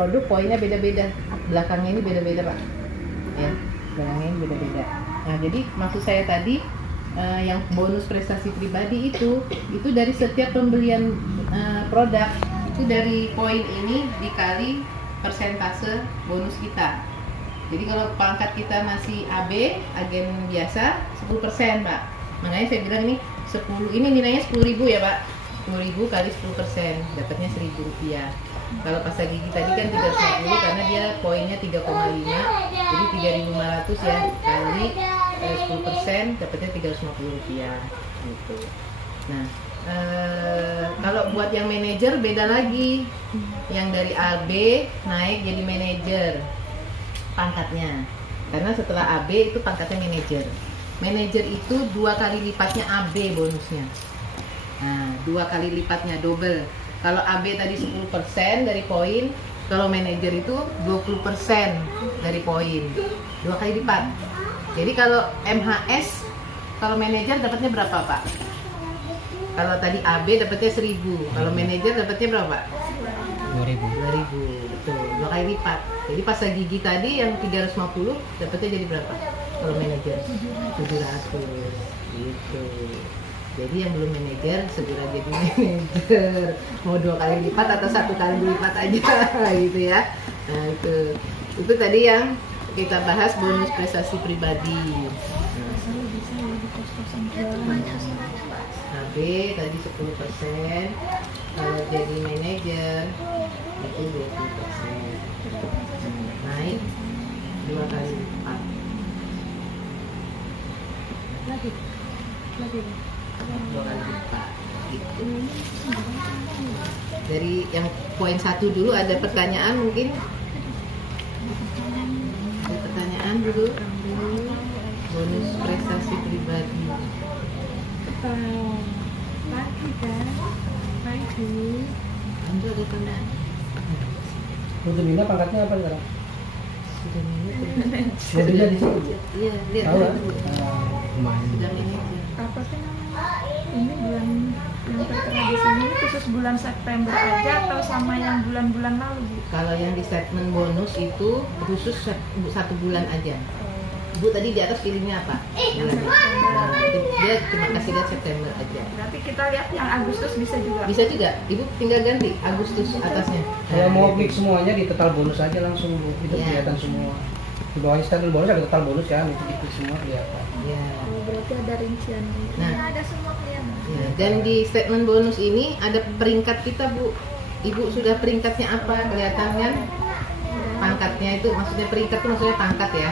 produk poinnya beda-beda. Belakangnya ini beda-beda Pak. Ya, belakangnya ini beda-beda. Nah jadi maksud saya tadi yang bonus prestasi pribadi itu dari setiap pembelian produk itu dari poin ini dikali persentase bonus kita. Jadi kalau pangkat kita masih AB, agen biasa 10% Pak. Makanya saya bilang ini 10, ini nilainya 10.000 ya Pak. 10.000 kali 10%, dapatnya Rp1.000. Kalau pasta gigi tadi kan 350 karena dia poinnya 3,5, jadi 3.500 ya kali 10% dapatnya Rp350 gitu. Nah, kalau buat yang manajer beda lagi. Yang dari AB naik jadi manajer pangkatnya. Karena setelah AB itu pangkatnya manajer. Manajer itu 2 kali lipatnya AB bonusnya. Nah, 2 kali lipatnya double. Kalau AB tadi 10% dari poin, kalau manajer itu 20% dari poin. 2 kali lipat. Jadi kalau MHS, kalau manajer dapatnya berapa Pak? Kalau tadi AB dapatnya 1.000, kalau manajer dapatnya berapa? 2.000, betul, 2 kali lipat. Jadi pasta gigi tadi yang 350 dapatnya jadi berapa? Kalau manajer 700, gitu. Jadi yang belum manajer segera jadi manajer. Mau 2 kali lipat atau 1 kali lipat aja, gitu ya. Nah itu tadi yang kita bahas bonus prestasi pribadi. AB tadi 10%, kalau jadi manajer itu 20%, naik 2 kali lipat. Lagi 2 kali lipat gitu. Dari yang poin 1 dulu ada pertanyaan mungkin? Ada pertanyaan dulu? Bonus prestasi pribadi. Pagi. Anda ada tanda? Untuk Mina pangkatnya apa sekarang? Sudah manajer. Sudah di sini. Iya, lihat. Tahu ya? Lumayan. Sudah manajer. Apa sih namanya? Ini bulan yang tertera di sini ini khusus bulan September aja atau sama yang bulan-bulan lalu Bu? Kalau yang di statement bonus itu khusus 1 bulan aja. Bu tadi di atas pilihnya apa? Bulannya. Nah, dia cuma kasih lihat September aja. Berarti kita lihat yang Agustus bisa juga. Bisa juga, Ibu tinggal ganti Agustus atasnya. Kalau Nah, mau gitu. mix semuanya di total bonus aja langsung Bu. Itu Iya. kelihatan semua. Di bawahnya statement bonus ada total bonus kan, itu di semua kelihatan. Ya. Oh, berarti ada rinciannya. Nah. Ini ada semua kelihatan. Ya, dan di statement bonus ini ada peringkat kita Bu. Ibu sudah peringkatnya apa? Kelihatan kan? Pangkatnya itu maksudnya peringkat itu maksudnya pangkat ya.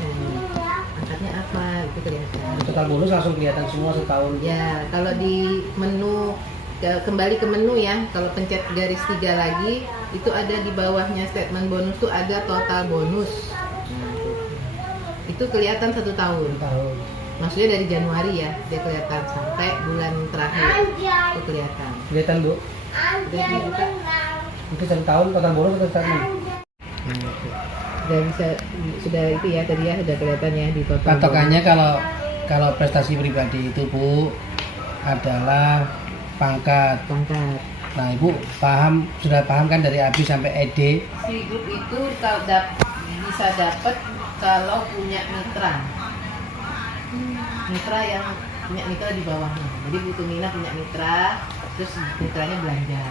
Nah, pangkatnya apa? Itu kelihatan. Di total bonus langsung kelihatan semua setahun. Ya, kalau di menu kembali ke menu ya, kalau pencet garis 3 lagi, itu ada di bawahnya statement bonus tuh ada total bonus. Nah, itu kelihatan 1 tahun. Tahun. Maksudnya dari Januari ya, dia kelihatan sampai bulan terakhir itu kelihatan. Kelihatan Bu. Udah dibuka? Itu 1 tahun total bonus atau statement? Nah, itu. Udah bisa, sudah itu ya tadi ya, udah kelihatan ya di total. Patokannya kalau prestasi pribadi itu Bu adalah pangkat. Pangkat. Nah Ibu sudah paham kan dari AB sampai ED? Si grup itu kalau bisa dapat kalau punya mitra. Mitra yang punya mitra di bawahnya. Jadi Bu Tumina punya mitra, terus mitranya belanja.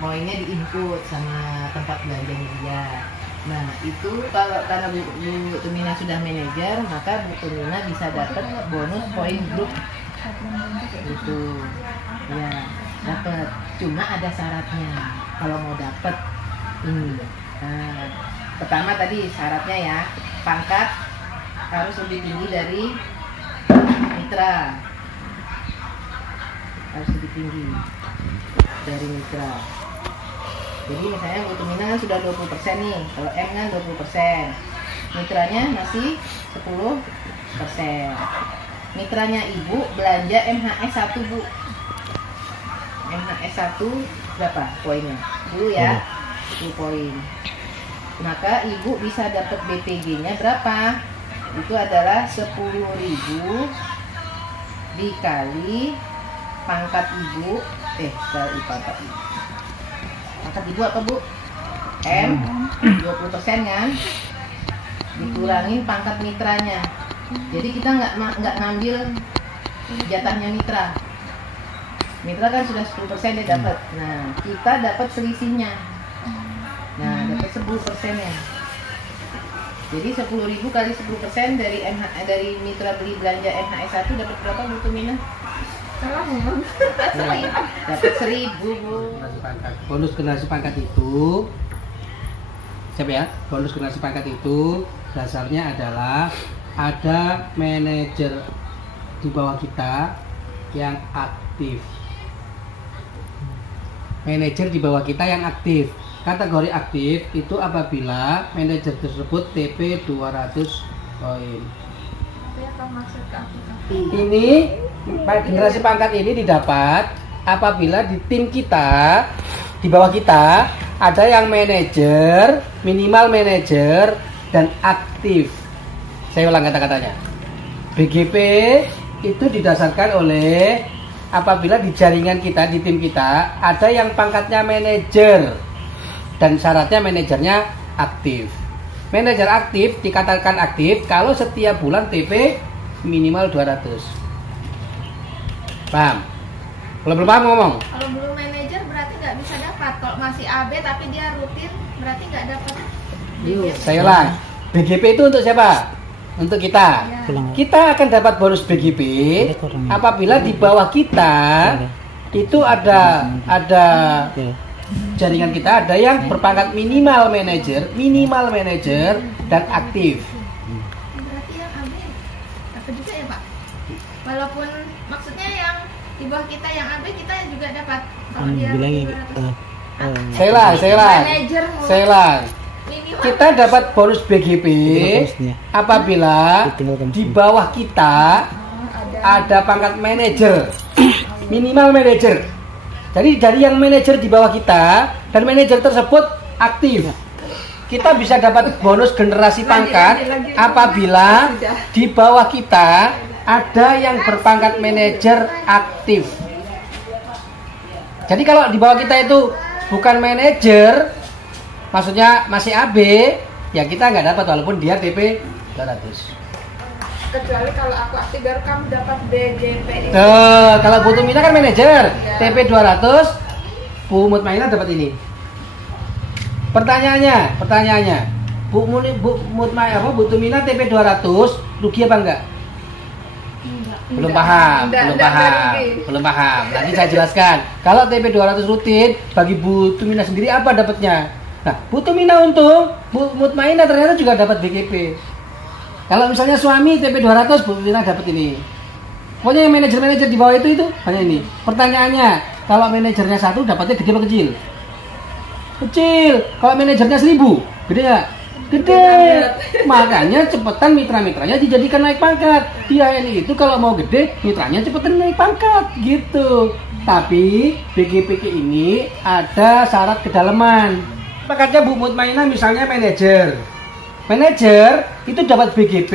Poinnya di-input sama tempat belanjanya dia. Nah, itu kalau karena Bu Tumina sudah manajer, maka Bu Tumina bisa dapat bonus poin grup. Itu. Ya, dapat. Cuma ada syaratnya. Kalau mau dapat ini. Nah, pertama tadi syaratnya ya, pangkat harus lebih tinggi dari mitra. Harus lebih tinggi dari mitra. Jadi misalnya Bu Tumina kan sudah 20% nih, kalau M kan 20%. Mitranya masih 10%. Mitranya Ibu belanja MHS 1 Bu. MHS 1 berapa poinnya? 10 ya. 10 poin. Maka Ibu bisa dapat BPG-nya berapa? Itu adalah 10.000 dikali pangkat Ibu. Kali pangkat Ibu. Pangkat Ibu apa Bu? M 20% kan, dikurangin pangkat mitranya. Jadi kita nggak ngambil jatahnya mitra. Mitra kan sudah 10% dia dapat. Nah, kita dapat selisihnya. Nah, dapat 10%-nya. Jadi 10.000 kali 10% dari mitra beli belanja MHS 1 dapat berapa Bu Tumina? Salah ngomong. Dapat 1.000 Bu. Generasi pangkat. Bonus generasi pangkat itu, siapa ya? Bonus generasi pangkat itu dasarnya adalah ada manajer di bawah kita yang aktif. Manajer di bawah kita yang aktif. Kategori aktif itu apabila manajer tersebut TP 200 poin. Apa ya kamu maksud ke aku? Ini generasi pangkat ini didapat apabila di tim kita, di bawah kita ada yang manajer, minimal manajer dan aktif. Saya ulang kata-katanya. BGP itu didasarkan oleh apabila di jaringan kita, di tim kita ada yang pangkatnya manajer dan syaratnya manajernya aktif. Manajer aktif dikatakan aktif kalau setiap bulan TP minimal 200. Paham? Kalau belum paham ngomong. Kalau belum manajer berarti nggak bisa dapat. Kalau masih AB tapi dia rutin berarti nggak dapat. Saya ulang. BGP itu untuk siapa? Untuk kita. Ya. Kita akan dapat bonus BGP apabila di bawah kita itu ada jaringan kita ada yang berpangkat minimal manajer dan aktif. Berarti yang AB dapat juga ya Pak? Walaupun maksudnya yang di bawah kita yang AB kita juga dapat. Kalau dia bilangin 200. Saya ulang. Manajer Saya ulang. minimal Kita dapat bonus BGP apabila di bawah kita ada pangkat manajer, minimal manajer. Jadi dari yang manajer di bawah kita dan manajer tersebut aktif, kita bisa dapat bonus generasi pangkat apabila di bawah kita ada yang berpangkat manajer aktif. Jadi kalau di bawah kita itu bukan manajer, maksudnya masih AB, ya kita nggak dapat walaupun dia TP 200. kecuali kalau aku aktif baru kamu dapat BGP. Kalau Bu Tumina kan manajer, TP 200, Bu Mutmainah dapat ini. Pertanyaannya, Bu Tumina TP 200, rugi apa enggak? Belum paham. Nanti saya jelaskan. Kalau TP 200 rutin, bagi Bu Tumina sendiri apa dapatnya? Nah, Bu Tumina untung, Bu Mutmainah ternyata juga dapat BGP. Kalau misalnya suami TP 200, Bu Tumina dapat ini. Pokoknya yang manajer di bawah itu hanya ini. Pertanyaannya, kalau manajernya 1 dapatnya gede apa kecil? Kecil. Kalau manajernya 1000, gede nggak? Gede. Makanya cepetan mitra-mitranya dijadikan naik pangkat. Dia ini itu kalau mau gede, mitranya cepetan naik pangkat gitu. Tapi BGP ini ada syarat kedalaman. Pangkatnya Bu Mutmainah misalnya manajer. Manajer itu dapat BGP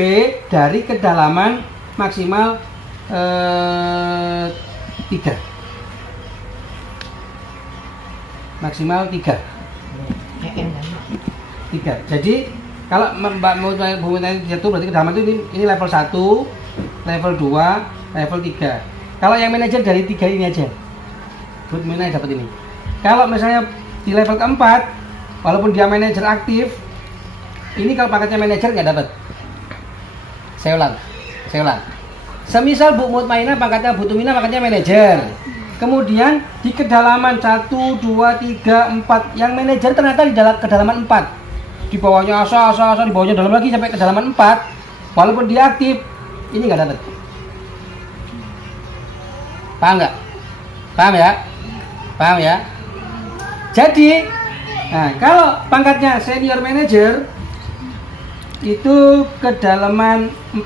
dari kedalaman maksimal 3. Maksimal 3. Jadi kalau Mbak Bu Mutmainah jatuh berarti kedalaman itu ini level 1, level 2, level 3. Kalau yang manajer dari 3 ini aja. Bu Mutmainah dapat ini. Kalau misalnya di level keempat, walaupun dia manajer aktif, ini kalau pangkatnya manajer nggak dapat. Saya ulang. Semisal Bu Mutmainah pangkatnya Bu Tumina pangkatnya manajer. Kemudian di kedalaman 1, 2, 3, 4 yang manajer ternyata di dalam kedalaman 4. Di bawahnya asa, di bawahnya dalam lagi sampai kedalaman 4. Walaupun dia aktif, ini nggak dapat. Paham nggak? Paham ya? Jadi, nah kalau pangkatnya senior manager itu kedalaman 4.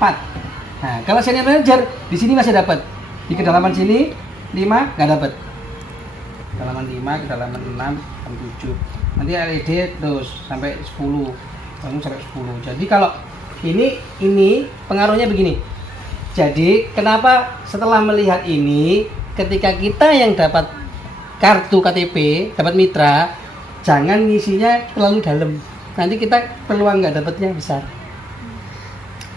Nah, kalau senior manager di sini masih dapat. Di kedalaman sini 5 nggak dapat. Kedalaman 5, kedalaman 6, kedalaman 7. Nanti LED terus sampai 10. Langsung sampai 10. Jadi kalau ini pengaruhnya begini. Jadi kenapa setelah melihat ini ketika kita yang dapat kartu KTP, dapat mitra, jangan ngisinya terlalu dalam. Nanti kita peluang nggak dapatnya besar.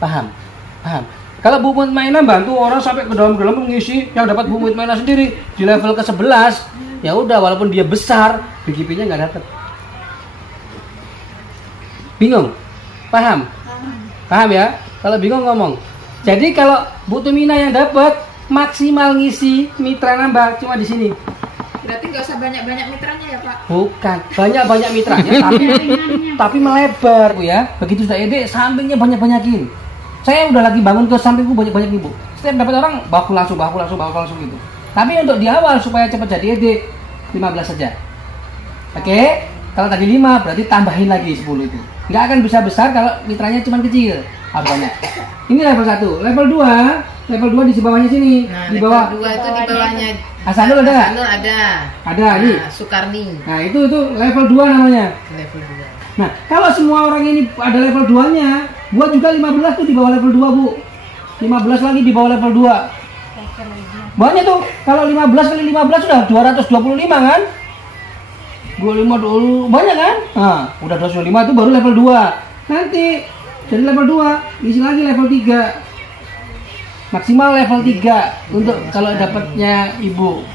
Paham? Paham? Kalau Bu Mutmainah bantu orang sampai ke dalam-dalam mengisi, yang dapat Bu Mutmainah sendiri di level ke-11, ya udah walaupun dia besar, BGP-nya nggak dapat. Bingung? Paham? Paham ya? Kalau bingung ngomong. Jadi kalau Bu Tumina yang dapat maksimal ngisi mitra nambah cuma di sini. Berarti nggak usah banyak-banyak mitranya ya Pak? Bukan, banyak-banyak mitranya tapi melebar Bu ya. Begitu sudah ede, sampingnya banyak-banyakin. Saya udah lagi bangun ke sampingku banyak-banyak Bu. Setiap dapat orang baku langsung gitu. Tapi untuk di awal supaya cepat jadi ede 15 saja. Oke? Kalau tadi 5 berarti tambahin lagi 10 itu. Nggak akan bisa besar kalau mitranya cuma kecil. Banyak. Ini level 1. Level 2 di bawahnya sini. Nah, Di bawah. level 2 itu di bawahnya Hasanul ada nggak? Hasanul ada. Ada nih. Nah, Sukarni Nah, itu level 2 namanya. level 2. Nah, kalau semua orang ini ada level 2-nya, gua juga 15 tuh di bawah level 2, Bu. 15 lagi di bawah level 2. Banyak tuh. Kalau 15 kali 15 sudah 225 kan? 25 dulu banyak kan? Nah, udah 225 itu baru level 2. Nanti dari level 2 isi lagi level 3. Maksimal level 3 untuk kalau dapatnya Ibu.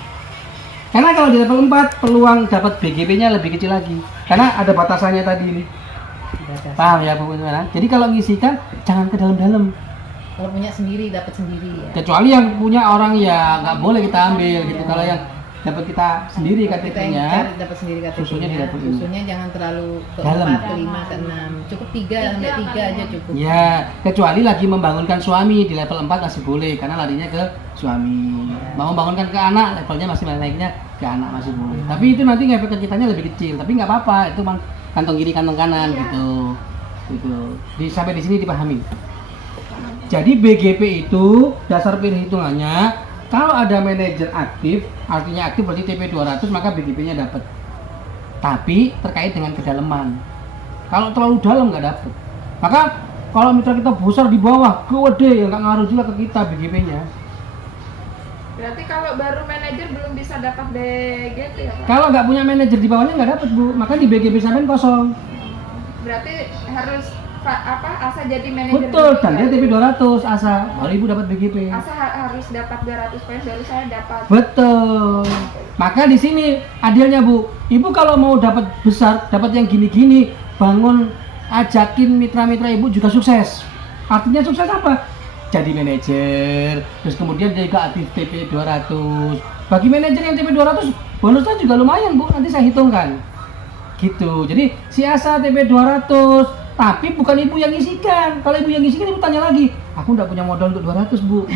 Karena kalau di level 4 peluang dapat BGP-nya lebih kecil lagi. Karena ada batasannya tadi ini. Paham ya Bu? Jadi kalau ngisikan jangan ke dalam-dalam. Kalau punya sendiri dapat sendiri ya. Kecuali yang punya orang ya nggak boleh kita ambil gitu. Kalau yang dapat kita sendiri Kita yang KTP-nya, cari dapat sendiri KTP-nya. susunya di level ini. Susunya jangan terlalu ke Dalam. 4, ke 5, ke 6. Cukup 3 sampai 3 aja cukup. ya kecuali lagi membangunkan suami di level 4 masih boleh karena larinya ke suami. Mau membangunkan ke anak levelnya masih naiknya ke anak masih boleh. Tapi itu nanti ngefek ke kitanya lebih kecil. Tapi nggak apa-apa, itu kantong kiri kantong kanan gitu. Sampai di sini dipahami. Jadi BGP itu dasar perhitungannya kalau ada manajer aktif, artinya aktif berarti TP 200 maka BGP-nya dapat. Tapi terkait dengan kedalaman. Kalau terlalu dalam nggak dapat. Maka kalau mitra kita besar di bawah, gede ya nggak ngaruh juga ke kita BGP-nya. Berarti kalau baru manajer belum bisa dapat BGP ya Pak? Kalau nggak punya manajer di bawahnya nggak dapat Bu. Maka di BGP sampean kosong. Berarti harus ASA jadi manajer. Betul, dulu, dan dia baru- TP 200 ASA. Baru Ibu dapat BGP. ASA harus dapat 200 poin baru saya dapat. Betul. Maka di sini adilnya Bu. Ibu kalau mau dapat besar, dapat yang gini-gini, bangun ajakin mitra-mitra Ibu juga sukses. Artinya sukses apa? Jadi manajer. Terus kemudian dia juga aktif TP 200. Bagi manajer yang TP 200, bonusnya juga lumayan Bu. Nanti saya hitungkan. Gitu. Jadi si ASA TP 200 tapi bukan Ibu yang ngisikan. Kalau Ibu yang ngisikan, Ibu tanya lagi, aku nggak punya modal untuk 200 Bu.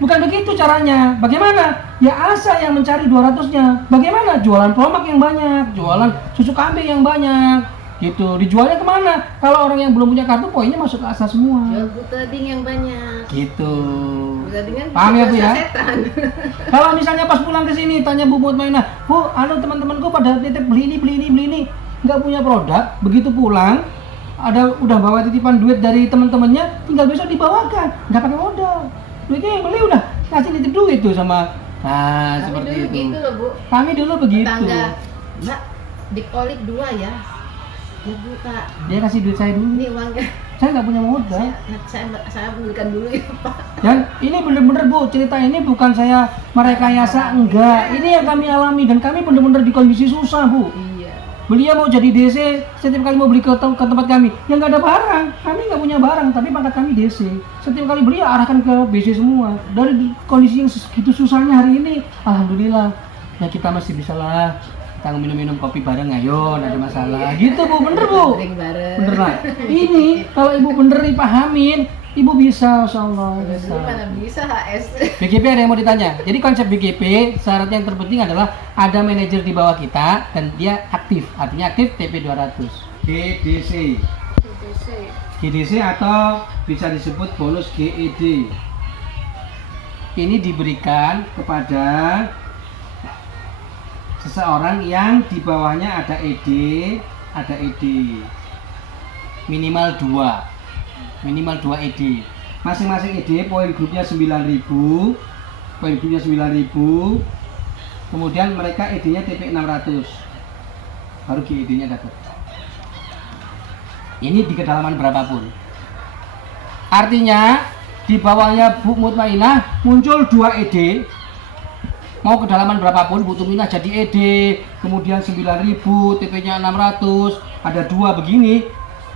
Bukan begitu caranya. Bagaimana? Ya ASA yang mencari 200-nya. Bagaimana? Jualan promak yang banyak, jualan susu kambing yang banyak. Gitu. Dijualnya kemana? Kalau orang yang belum punya kartu, poinnya masuk ke ASA semua. Jual butading yang banyak. Gitu. Butading kan Paham ya Bu ya? setan. Kalau misalnya pas pulang ke sini tanya Bu Mutmainah, Bu, teman-temanku pada titip beli ini, nggak punya produk, begitu pulang udah bawa titipan duit dari teman-temannya, tinggal besok dibawakan, nggak pakai modal. Duitnya yang beli udah kasih titip duit tuh sama. Nah, Kami seperti dulu itu. gitu loh Bu. Kami dulu begitu. Tetangga, Mbak, dikolik 2 ya. Ya Bu Kak, Dia kasih duit saya dulu. ini uangnya. Saya nggak punya modal. Saya belikan dulu ya Pak. Dan ini bener-bener Bu, cerita ini bukan saya merekayasa, enggak. Ini yang kami alami dan kami bener-bener di kondisi susah Bu. Iya. Beliau mau jadi DC, setiap kali mau beli ke tempat kami, yang nggak ada barang, kami nggak punya barang, tapi pangkat kami DC. Setiap kali beliau arahkan ke BC semua. Dari kondisi yang segitu susahnya hari ini, alhamdulillah, ya kita masih bisa lah, kita minum-minum kopi bareng, ayo, nggak ada masalah. Gitu Bu, bener Bu? Drink bareng. Bener lah. Ini kalau Ibu bener dipahamin, Ibu bisa, insyaallah bisa. Dulu mana bisa HS. BGP ada yang mau ditanya. Jadi konsep BGP syarat yang terpenting adalah ada manajer di bawah kita dan dia aktif. Artinya aktif TP 200. GDC. GDC atau bisa disebut bonus GED. Ini diberikan kepada seseorang yang di bawahnya ada ED, ada ED. Minimal 2 ED. Masing-masing ED poin grupnya 9.000. Poin grupnya 9.000. Kemudian mereka ED-nya TP 600. baru GED-nya dapat. Ini di kedalaman berapapun. Artinya di bawahnya Bu Mutmainah muncul 2 ED. Mau kedalaman berapapun Bu Tuminah jadi ED, kemudian 9.000, TP-nya 600, ada 2 begini,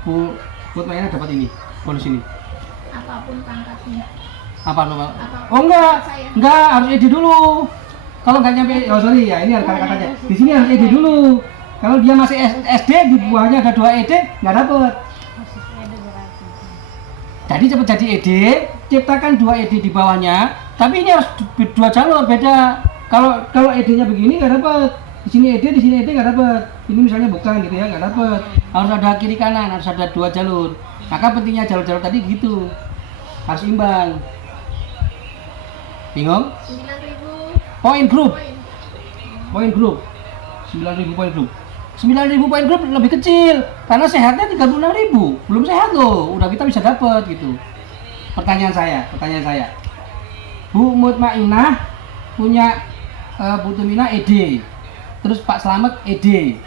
Bu Mutmainah dapat ini, bonus ini. Apapun pangkatnya. Apa nama? Apapun Oh enggak, saya. enggak harus ED dulu. Kalau nggak nyampe, oh sorry ya ini kata-katanya. Di sini harus ED dulu. Kalau dia masih SD, di bawahnya ada 2 ED, nggak dapet. Jadi cepat jadi ED, ciptakan 2 ED di bawahnya, tapi ini harus 2 jalur beda. Kalau ED-nya begini nggak dapet. Di sini ED nggak dapet. Ini misalnya bukan gitu ya, nggak dapet. Harus ada kiri kanan, harus ada 2 jalur. Maka pentingnya jalur-jalur tadi gitu, harus imbang. Bingung? 9.000 Poin grup. poin. Poin grup 9.000 poin grup. 9.000 poin grup lebih kecil karena sehatnya 36.000. Belum sehat loh, udah kita bisa dapat gitu. Pertanyaan saya. Bu Mutmainah punya Bu Tuminah ED. Terus Pak Slamet ED.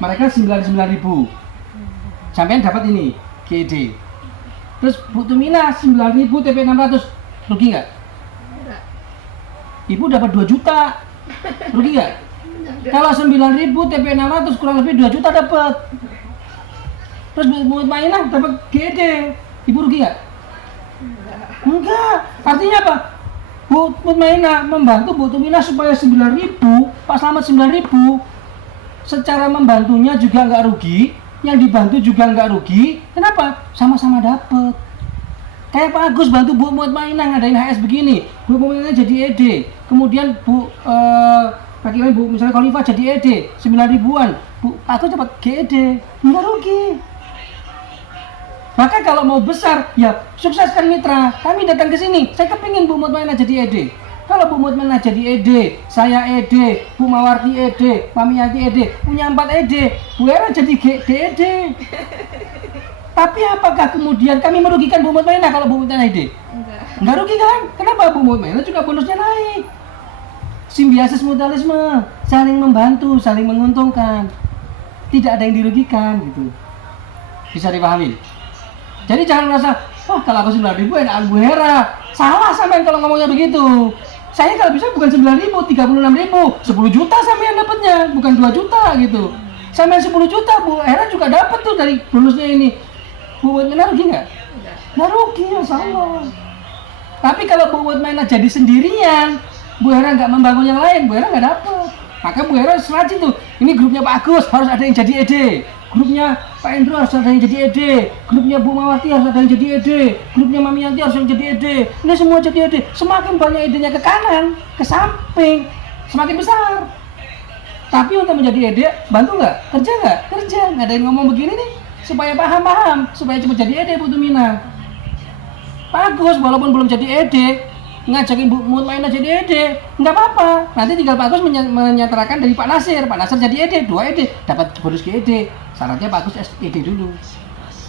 Mereka 99.000. Sampean dapat ini GED. Terus Bu Tuminah 9.000 TP 600. Rugi nggak? Enggak. Ibu dapat 2 juta. Rugi nggak? Kalau 9.000 TP 600 kurang lebih 2 juta dapat. Terus Bu Mutmainah dapat GED. Ibu rugi nggak? Enggak. Artinya apa? Bu Mutmainah membantu Bu Tuminah supaya 9.000, Pak Slamet 9.000. Secara membantunya juga nggak rugi, yang dibantu juga nggak rugi. Kenapa? Sama-sama dapat. Kayak Pak Agus bantu Bu Mutmainah ngadain HS begini, Bu Mutmainah jadi ED, kemudian bagaimana Bu misalnya Khonifah jadi ED 9.000-an, Bu Agus dapat GED, nggak rugi. Maka kalau mau besar, ya sukseskan mitra. Kami datang ke sini, saya kepingin Bu Mutmainah jadi ED. Kalau Bu Mutmainah jadi ED, saya ED, Bu Mawarti ED, Mami Yanti ED, punya 4 ED, Bu Hera jadi GED. Tapi apakah kemudian kami merugikan Bu Mutmainah kalau Bu Mutmainah ED? Enggak. Nggak rugi kan? Kenapa? Bu Mutmainah juga bonusnya naik. Simbiosis mutualisme, saling membantu, saling menguntungkan. Tidak ada yang dirugikan gitu. Bisa dipahami? Jadi jangan merasa, wah kalau aku 9.000 enakan Bu Hera. Salah sampean kalau ngomongnya begitu. Saya kalau bisa bukan 9.000, 36.000, 10 juta sampean dapatnya, bukan 2 juta gitu. Sampean 10 juta, Bu Hera juga dapat tuh dari bonusnya ini. Bu Mutmainah rugi nggak? Enggak. Nggak rugi, Masya Allah. Tapi kalau Bu Mutmainah jadi sendirian, Bu Hera nggak membangun yang lain, Bu Hera nggak dapet. Maka Bu Hera serajin tuh, ini grupnya Pak Agus harus ada yang jadi ED, grupnya Pak Endro harus ada yang jadi ED, grupnya Bu Mawarti harus ada yang jadi ED, grupnya Mami Yanti harus yang jadi ED. Ini semua jadi ED. Semakin banyak ED-nya ke kanan, ke samping, semakin besar. Tapi untuk menjadi ED, bantu nggak? Kerja nggak? Kerja. Nggak ada yang ngomong begini nih, supaya paham, supaya cepat jadi ED Bu Tuminah. Bagus, walaupun belum jadi ED, ngajakin Bu Mutmainah jadi ED, nggak apa-apa. Nanti tinggal Pak Agus menyatakan dari Pak Nasir jadi ED, 2 ED, dapat bonus GED. Syaratnya Pak Agus ED dulu.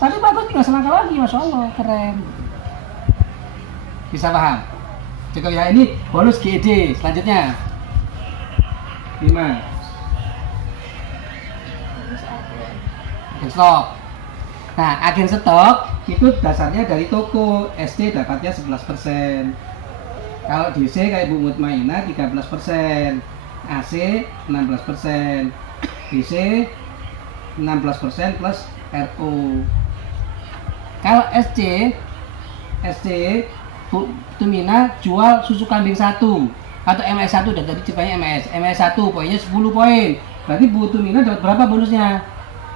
Tapi Pak Agus tinggal selangkah lagi, Masya Allah, keren. Bisa paham? Cukup ya, ini bonus GED. Selanjutnya 5. Agen stok. Nah, agen stok itu dasarnya dari toko. SD dapatnya 11%. Kalau DC kayak Bu Mutmainah 13%, AC 16%, DC 16% plus RO. Kalau SC Bu Tuminah jual susu kambing 1 atau MS1, dan tadi ceritanya MS1 poinnya 10 poin. Berarti Bu Tuminah dapat berapa bonusnya?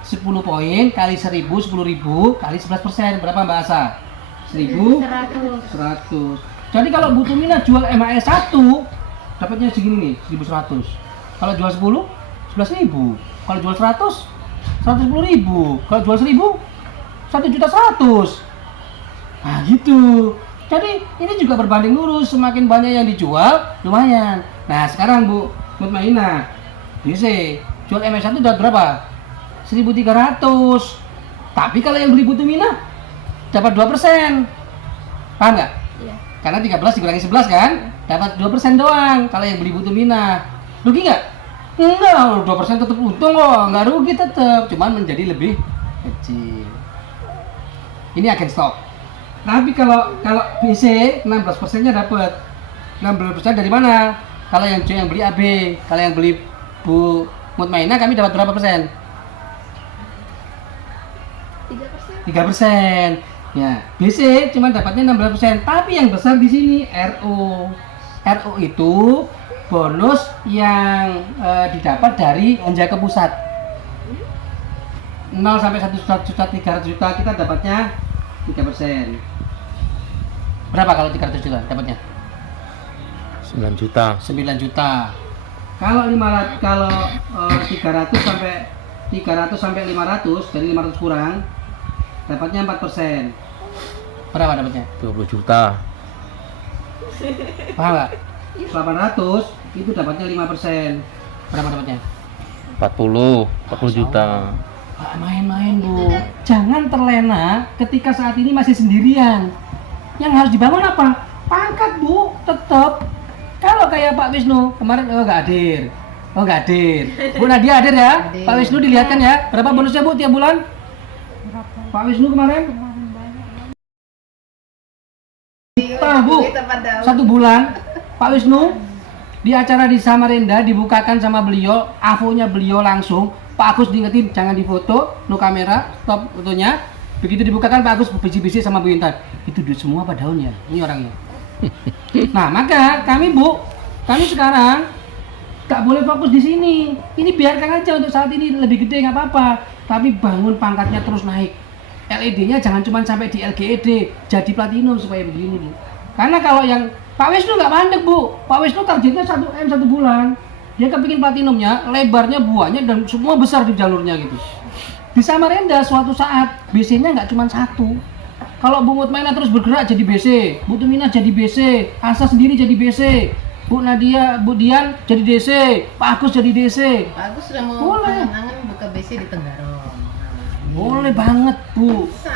10 poin kali 1000, 10.000 kali 11%, berapa Mbak Asa? 100. Jadi kalau Bu Tuminah jual MAS 1 dapatnya segini nih, 1.100. Kalau jual 10, 11.000. Kalau jual 100, 110.000. Kalau jual 1.000, 1.100.000. Nah gitu. Jadi ini juga berbanding lurus, semakin banyak yang dijual, lumayan. Nah sekarang Bu Mutmainah, DC jual MAS 1 dapat berapa? 1.300. Tapi kalau yang beli Bu Tuminah dapat 2%. Paham nggak? Iya. Karena 13 dikurangi 11 kan? Dapat 2% doang kalau yang beli Bu Tuminah. Rugi nggak? Enggak, 2% tetap untung kok, nggak rugi tetap, cuman menjadi lebih kecil. Ini agen stok. Tapi kalau BC 16%-nya dapat. 16% dari mana? Kalau yang C yang beli AB, kalau yang beli Bu Mutmainah kami dapat berapa persen? 3%. 3%. Ya, BC cuma dapatnya 16%, tapi yang besar di sini RO. RO itu bonus yang didapat dari belanja ke pusat. 0 sampai 1 juta 300 juta kita dapatnya 3%. Berapa kalau 300 juta dapatnya? 9 juta. 9 juta. Kalau 300 sampai 500 dari 500 kurang dapatnya 4%. Berapa dapatnya? 20 juta. Paham nggak? 800 itu dapatnya 5%. Berapa dapatnya? 40 juta. Ah, main-main Bu. Jangan terlena ketika saat ini masih sendirian. Yang harus dibangun apa? Pangkat Bu, tetap. Kalau kayak Pak Wisnu kemarin nggak hadir. Oh nggak hadir. Bu Nadia hadir ya? Hadir. Pak Wisnu dilihatkan ya. Berapa bonusnya Bu tiap bulan? Pak Wisnu kemarin? Bu, 1 bulan. Pak Wisnu di acara di Samarinda dibukakan sama beliau, AVO-nya beliau langsung. Pak Agus diingetin jangan difoto, no kamera, stop fotonya. Begitu dibukakan Pak Agus bisi-bisi sama Bu Intan. Itu duit semua apa daun ya? Ini orangnya. Nah, maka kami sekarang nggak boleh fokus di sini. Ini biarkan aja untuk saat ini lebih gede nggak apa-apa. Tapi bangun pangkatnya terus naik. LED-nya jangan cuma sampai di LGED, jadi platinum supaya begini Bu. Karena kalau yang Pak Wisnu nggak mandek Bu. Pak Wisnu targetnya 1M 1 bulan. Dia kepingin platinumnya, lebarnya, buahnya dan semua besar di jalurnya gitu. Di Samarinda suatu saat BC-nya nggak cuma 1. Kalau Bu Mutmainah terus bergerak jadi BC, Bu Tuminah jadi BC, Asa sendiri jadi BC, Bu Nadia, Bu Dian jadi DC, Pak Agus jadi DC. Pak Agus sudah mau Boleh. angan-angan buka BC di Tenggarong. Boleh banget Bu. Bisa.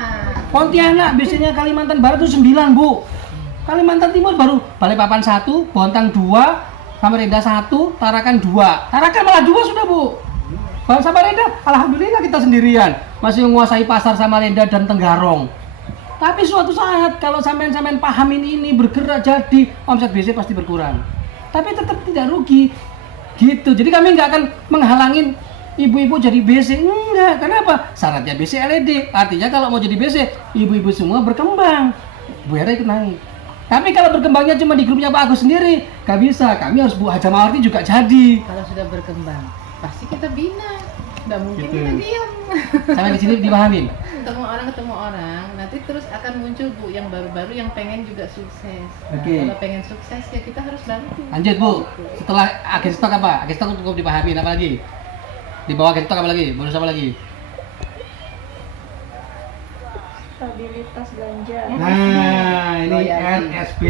Pontianak BC-nya Kalimantan Barat itu 9 Bu. Kalimantan Timur baru Balikpapan 1, Bontang 2, Samarinda 1, Tarakan 2. Tarakan malah 2 sudah Bu. Bang Samarinda, alhamdulillah kita sendirian masih menguasai pasar Samarinda dan Tenggarong. Tapi suatu saat kalau sampean pahamin ini bergerak jadi omset BC pasti berkurang. Tapi tetap tidak rugi. Gitu. Jadi kami nggak akan menghalangin ibu-ibu jadi BC. Enggak. Kenapa? Syaratnya BC LED. Artinya kalau mau jadi BC, ibu-ibu semua berkembang. Bu Hera ikut naik. Tapi kalau berkembangnya cuma di grupnya Pak Agus sendiri, nggak bisa. Kami harus Bu Haja Mawarti juga jadi. Kalau sudah berkembang, pasti kita bina. Nggak mungkin Gitu. kita diam. Sampai di sini dipahamin. Ketemu orang, nanti terus akan muncul Bu yang baru-baru yang pengen juga sukses. Nah, Oke. kalau pengen sukses ya kita harus bantu. Lanjut Bu. Setelah agen stok apa? Agen stok cukup dipahamin apa lagi? Di bawah agen stok apa lagi? Bonus apa lagi? Stabilitas belanja. Nah, ini Royalti. RSP.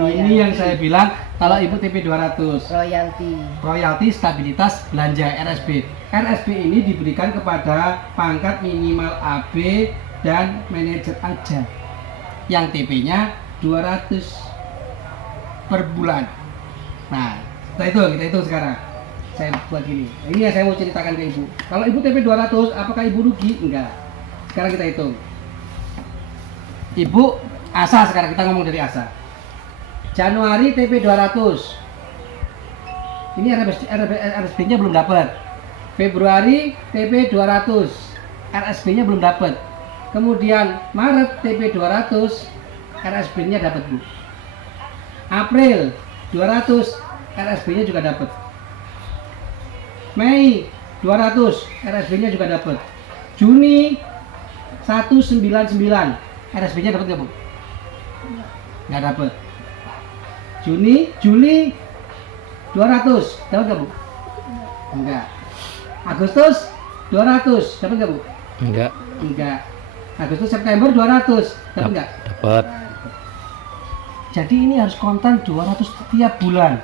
Ini Royalti. yang saya bilang kalau Ibu TP 200. Royalti. Royalti stabilitas belanja RSP. RSP ini diberikan kepada pangkat minimal AB dan manajer aja. Yang TP-nya 200 per bulan. Nah, kita hitung sekarang. Saya buat gini. Ini yang saya mau ceritakan ke Ibu. Kalau Ibu TP 200, apakah Ibu rugi? Enggak. Sekarang kita hitung. Ibu Asa, sekarang kita ngomong dari Asa. Januari TP 200. Ini RSP-nya belum dapat. Februari TP 200. RSP-nya belum dapat. Kemudian Maret TP 200. RSP-nya dapat, Bu. April 200. RSP-nya juga dapat. Mei 200. RSP-nya juga dapat. Juni 199. RSP-nya dapat nggak Bu? Nggak dapat. Juli 200 dapat nggak Bu? Enggak. Agustus 200 dapat nggak Bu? Enggak. Enggak. Agustus September 200 dapat nggak? Dapat. Jadi ini harus kontan 200 setiap bulan.